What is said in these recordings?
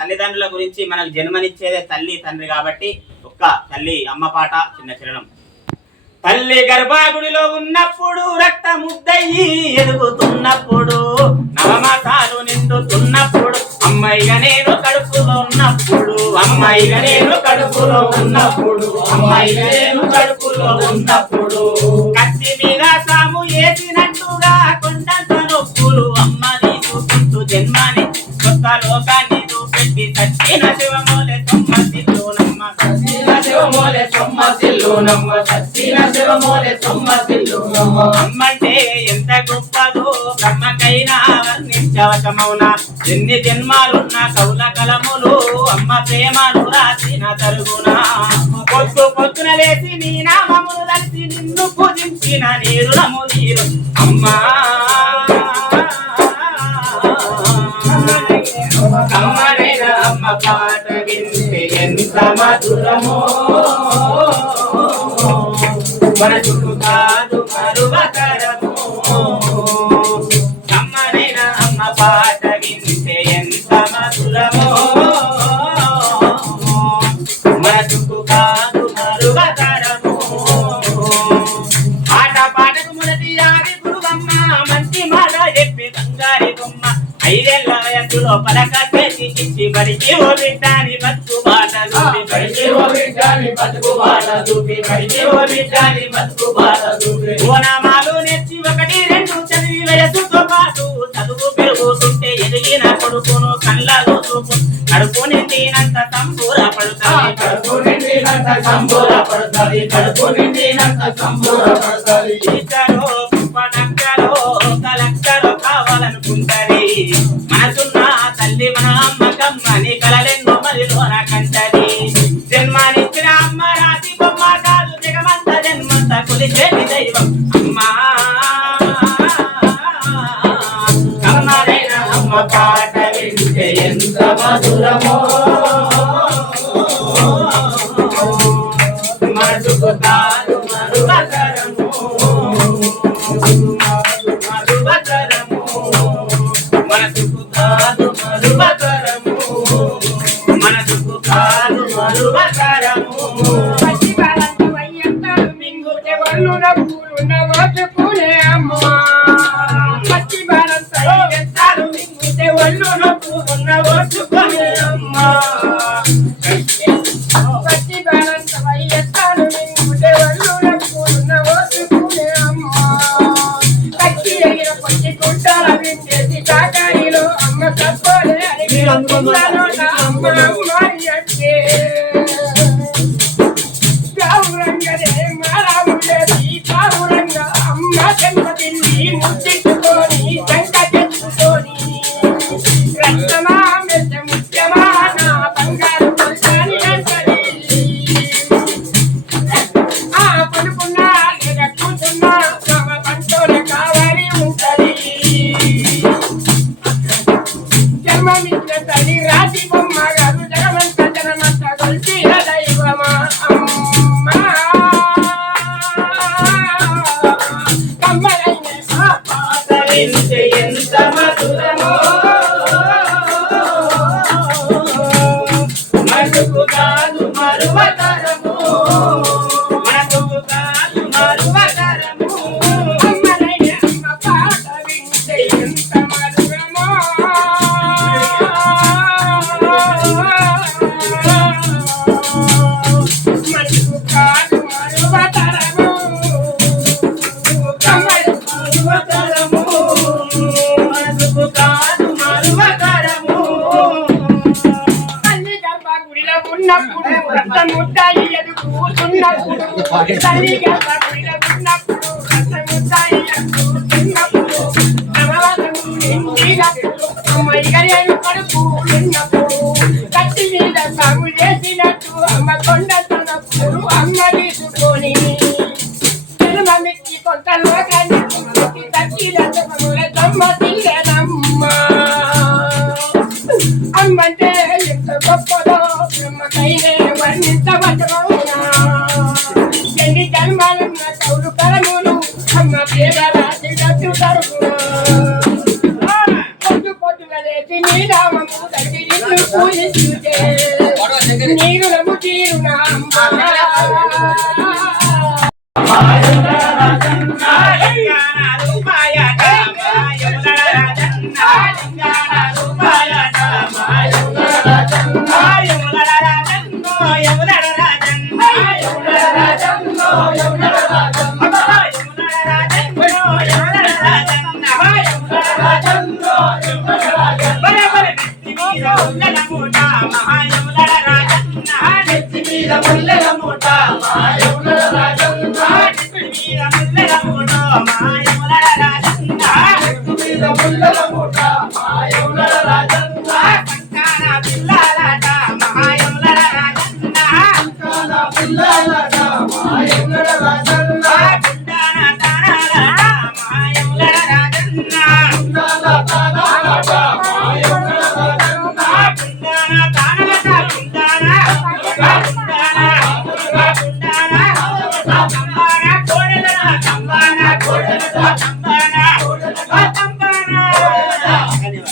తల్లిదండ్రుల గురించి మనకు జన్మనిచ్చేదే తల్లి తండ్రి కాబట్టి ఒక్క తల్లి అమ్మ పాట చిన్న చరణం. తల్లి గర్భాగుడిలో ఉన్నప్పుడు రక్తముద్దయ్యి ఎదుగుతున్నప్పుడు నవమాసాలు నిండుతున్నప్పుడు అమ్మాయిగా నేను కడుపులో ఉన్నప్పుడు అమ్మాయిగా నేను కడుపులో ఉన్నప్పుడు అమ్మాయిగా నేను కడుపులో ఉన్నప్పుడు కత్తి మీద సాము వేసినట్టుగా కొండంత నొప్పులు అమ్మ తీసుకుంటూ జన్మాని కొత్త లోకాన్ని చూపెట్టి సచ్చిన శివమోలే సొమ్మసిల్లునమ్మ సచ్చిన శివమోలే సొమ్మసిల్లునమ్మ సచ్చిన శివమోలే సొమ్మసిల్లునమ్మ. అమ్మంటే ఎంత గొప్పదో బ్రహ్మకైనా వర్ణించవశమౌనా ఎన్ని జన్మాలున్న కౌల కలములు అమ్మ ప్రేమను రాసిన తరుగునా పొద్దు పొద్దున లేచి నీ నామములు కలిసి నిన్ను పూజించిన నీరు నము నీరు అమ్మా అమ్మనైన అమ్మ పాట వింటే ఎంత మధురమో మన చుట్టూ కాదు మరువతరము అమ్మనైన అమ్మ పాట వింటే ఎంత మధురమో మన చుట్టూ కాదు మరువతరము. ఆట పాటకు మొదటి ఆది గురువమ్మ మంచి మాట చెప్పి బంగారి బొమ్మ ఐదేళ్ల వయస్సులో పలక చేసి బడికి ఓ బిడ్డాని బతుకు బాట చూపి బడికి ఓ బిడ్డాని బతుకు బాట చూపి బడికి ఓ బిడ్డాని బతుకు బాట చూపి ఓనామాలు నెచ్చి 1, 2 చదివి వయస్సుతో పాటు చదువు పెరుగుతుంటే ఎదిగిన కొడుకును కళ్ళలో చూపు కడుపు నిండినంత సంబూర పడుతుంది కడుపు నిండినంత సంబూర పడుతుంది కడుపు నిండినంత సంబూర పడుతుంది. ఇతరో పడక్కలో కలక్కలో కావాలనుకుంటది మనసున్న తల్లి మన అమ్మకమ్మని కలలెన్నో మరిలోన కంటది. జన్మానిచ్చిన అమ్మ రాతి బొమ్మ కాదు జగమంత జన్మంత కొలిచేటి దైవం అమ్మా అమ్మనైన అమ్మ పాట వింటే ఎంత మధురమో మనసుకు కాదు మరువతరము మరువతరము మనసుకు కాదు మరువతరము మనసుకు కాదు మరువతరము. పచ్చి బాలంత వయ్యంతాడు మింగుతే వల్లున పూలున్న ఓటుకునే అమ్మ పచ్చి బాలంత వయ్యంతాడు మింగుతే వల్లున పూలున్న ఓటుకునే అమ్మ పచ్చి బాలంత వయ్యంతాడు మింగుతే వల్లున పూలున్న ఓటుకునే అమ్మ కచ్చి ఎగిర పచ్చి కుంటాల విండేసి కాకారిలో అమ్మ తప్పలే అడిగి అమ్మ అమ్మారి అంటే గౌరంగరే మారాముండేది గౌరంగా అమ్మ చెంపతిల్లి ముద్దిట్టుకొని చెంక చెట్టుకొని రత్నమా మెచ్చ ముత్యమా నా బంగారు కొల్సాని అంటది ఆ పడుకున్నా లేదా కూతున్నా తమ పంటోల కావాలి ఉంటది జన్మమిచ్చిన తల్లి రాతి బొమ్మ గారు జగమంత జనమంత కొల్సిన దైవమా అమ్మా కమ్మలైన పాట వింటే ఎంత మధురమో మనసుకు కాదు మరువతరము మనసుకు కాదు మరువతరము కమ్మలైన అమ్మ పాట వింటే ఎంత మధురమో మనసు కాదు మరువతరము మరువతరము మనసుకు కాదు మరువతరము. తల్లి గర్భగుడిలో ఉన్నప్పుడు రక్తముద్దాయి ఎదుగుతున్నప్పుడు తల్లి గర్భగుడిలో ఉన్నప్పుడు రక్తముద్దాయి ఎదుగుతున్నప్పుడు నవవధము నిండినప్పుడు అమ్మాయిగా నేను కడుపు ఉన్నప్పుడు కత్తి మీద సాగు చేసినట్టు అమ్మ కొండ తనప్పుడు అమ్మ తీసుకొని జన్మమిచ్చి కొంత లోకాన్ని తక్కిన తమ్మ తిల్లనమ్మ అమ్మంటే ఎంత గొప్పదో బ్రహ్మకైనే వర్ణించవచ్చమౌనా ఎన్ని జన్మాలున్న కౌలు కలములు అమ్మ పేద రాసి తరుగునా పొద్దు పొద్దుగా లేచి నీ నామము దగ్గర నిన్ను పూజించుటే నీరు నమ్ము తీరునా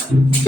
ధన్యవాదాలు.